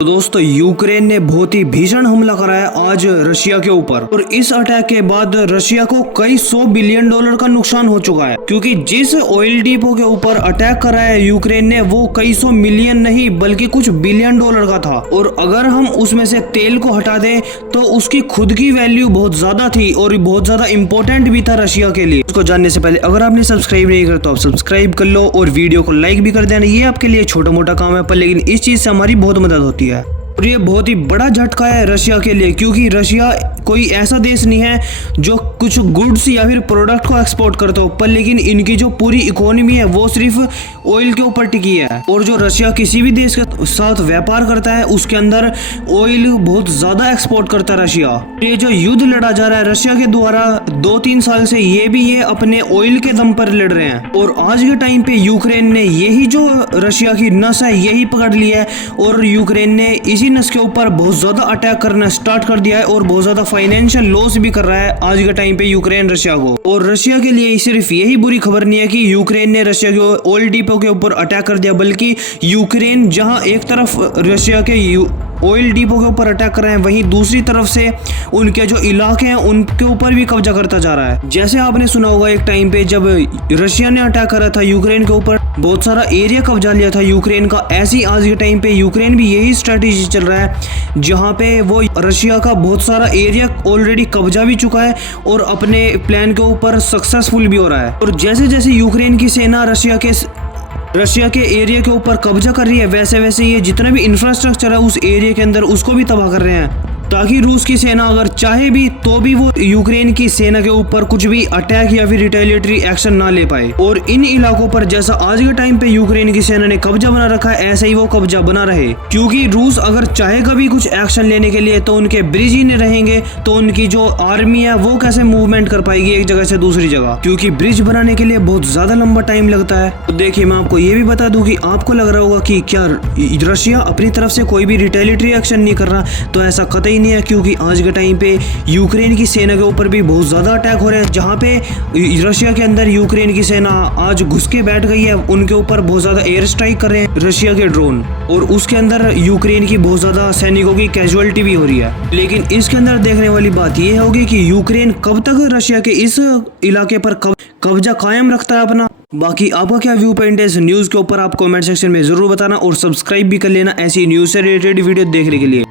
तो दोस्तों यूक्रेन ने बहुत ही भीषण हमला कराया आज रशिया के ऊपर और इस अटैक के बाद रशिया को कई $100 बिलियन का नुकसान हो चुका है, क्योंकि जिस ऑयल डिपो के ऊपर अटैक कराया यूक्रेन ने वो कई 100 मिलियन नहीं बल्कि कुछ बिलियन डॉलर का था। और अगर हम उसमें से तेल को हटा दें तो उसकी खुद की वैल्यू बहुत ज्यादा थी और बहुत ज्यादा इंपॉर्टेंट भी था रशिया के लिए। उसको जानने से पहले अगर आपने सब्सक्राइब नहीं किया तो आप सब्सक्राइब कर लो और वीडियो को लाइक भी कर देना। ये आपके लिए छोटा मोटा काम है पर लेकिन इस चीज से हमारी बहुत मदद होती है और ये बहुत ही बड़ा झटका है रशिया के लिए, क्योंकि रशिया कोई ऐसा देश नहीं है जो कुछ गुड्स या फिर प्रोडक्ट को एक्सपोर्ट करता हो, पर लेकिन इनकी जो पूरी इकोनॉमी है वो सिर्फ ऑयल के ऊपर टिकी है। और जो रशिया किसी भी देश के साथ व्यापार करता है उसके अंदर ऑयल बहुत ज्यादा एक्सपोर्ट करता है रशिया। ये जो युद्ध लड़ा जा रहा है रशिया के द्वारा 2-3 साल से, ये अपने ऑयल के दम पर लड़ रहे हैं। और आज के टाइम पे यूक्रेन ने यही जो रशिया की नस है यही पकड़ लिया है और यूक्रेन ने इसी नस के ऊपर बहुत ज्यादा अटैक करना स्टार्ट कर दिया है और बहुत ज्यादा फाइनेंशियल लॉस भी कर रहा है आज के टाइम पे यूक्रेन रशिया को। और रशिया के लिए सिर्फ यही बुरी खबर नहीं है कि यूक्रेन ने रशिया के ऑयल डिपो के ऊपर अटैक कर दिया, बल्कि यूक्रेन जहां एक तरफ रशिया के ऑयल डिपो के ऊपर अटैक कर रहे हैं वहीं दूसरी तरफ से उनके जो इलाके हैं उनके ऊपर भी कब्जा करता जा रहा है। जैसे आपने सुना होगा एक टाइम पे जब रशिया ने अटैक करा था यूक्रेन के ऊपर, बहुत सारा एरिया कब्जा लिया था यूक्रेन का। ऐसे ही आज के टाइम पे यूक्रेन भी यही स्ट्रेटेजी चल रहा है जहां पे वो रशिया का बहुत सारा एरिया ऑलरेडी कब्जा भी चुका है और अपने प्लान के ऊपर सक्सेसफुल भी हो रहा है। और जैसे जैसे यूक्रेन की सेना रशिया के एरिया के ऊपर कब्जा कर रही है वैसे वैसे ये जितना भी इंफ्रास्ट्रक्चर है उस एरिया के अंदर उसको भी तबाह कर रहे हैं, ताकि रूस की सेना अगर चाहे भी तो भी वो यूक्रेन की सेना के ऊपर कुछ भी अटैक या फिर रिटेलिएटरी एक्शन ना ले पाए। और इन इलाकों पर जैसा आज के टाइम पे यूक्रेन की सेना ने कब्जा बना रखा है ऐसा ही वो कब्जा बना रहे, क्योंकि रूस अगर चाहेगा भी कुछ एक्शन लेने के लिए तो उनके ब्रिज ही नहीं रहेंगे, तो उनकी जो आर्मी है वो कैसे मूवमेंट कर पाएगी एक जगह से दूसरी जगह, क्योंकि ब्रिज बनाने के लिए बहुत ज्यादा लंबा टाइम लगता है। तो देखिए मैं आपको ये भी बता दूं कि आपको लग रहा होगा कि क्या रशिया अपनी तरफ से कोई भी रिटेलिएटरी एक्शन नहीं कर रहा, तो ऐसा कतई नहीं है, क्योंकि आज के टाइम पे यूक्रेन की सेना के ऊपर भी बहुत ज्यादा अटैक हो रहे हैं। जहां पे रशिया के अंदर यूक्रेन की सेना आज घुस के बैठ गई है, उनके ऊपर बहुत ज्यादा एयर स्ट्राइक कर रहे हैं रशिया के ड्रोन और उसके अंदर यूक्रेन की बहुत ज्यादा सैनिकों की कैजुअलिटी भी हो रही है। लेकिन इसके अंदर देखने वाली बात यह होगी कि यूक्रेन कब तक रशिया के इस इलाके पर कब्जा कायम रखता है अपना। बाकी आपका क्या व्यू पॉइंट है इस न्यूज के ऊपर आप कमेंट सेक्शन में जरूर बताना और सब्सक्राइब भी कर लेना ऐसी न्यूज से रिलेटेड वीडियो देखने के लिए।